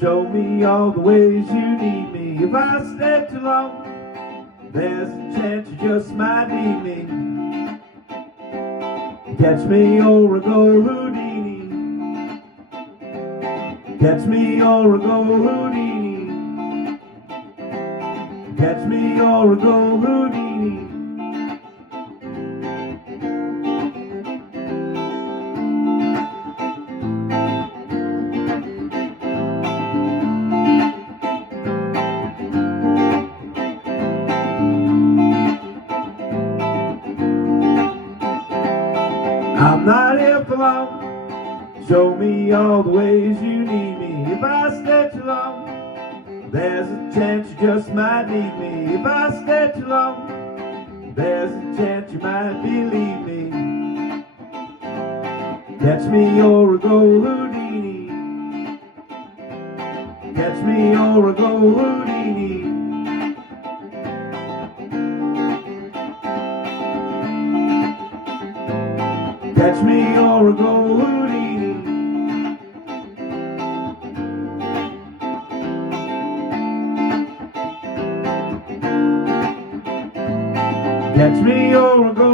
Show me all the ways you need me. If I stay too long, there's a chance you just might need me. Catch me or a go Houdini. Catch me or a go Houdini. Catch me or a go Houdini. I'm not here for long. Show me all the ways you need me. If I stay too long, there's a chance you just might need me. If I stay too long, there's a chance you might believe me. Catch me or a go Houdini. Catch me or a go Houdini. Catch me or a go Houdini. Catch me or a go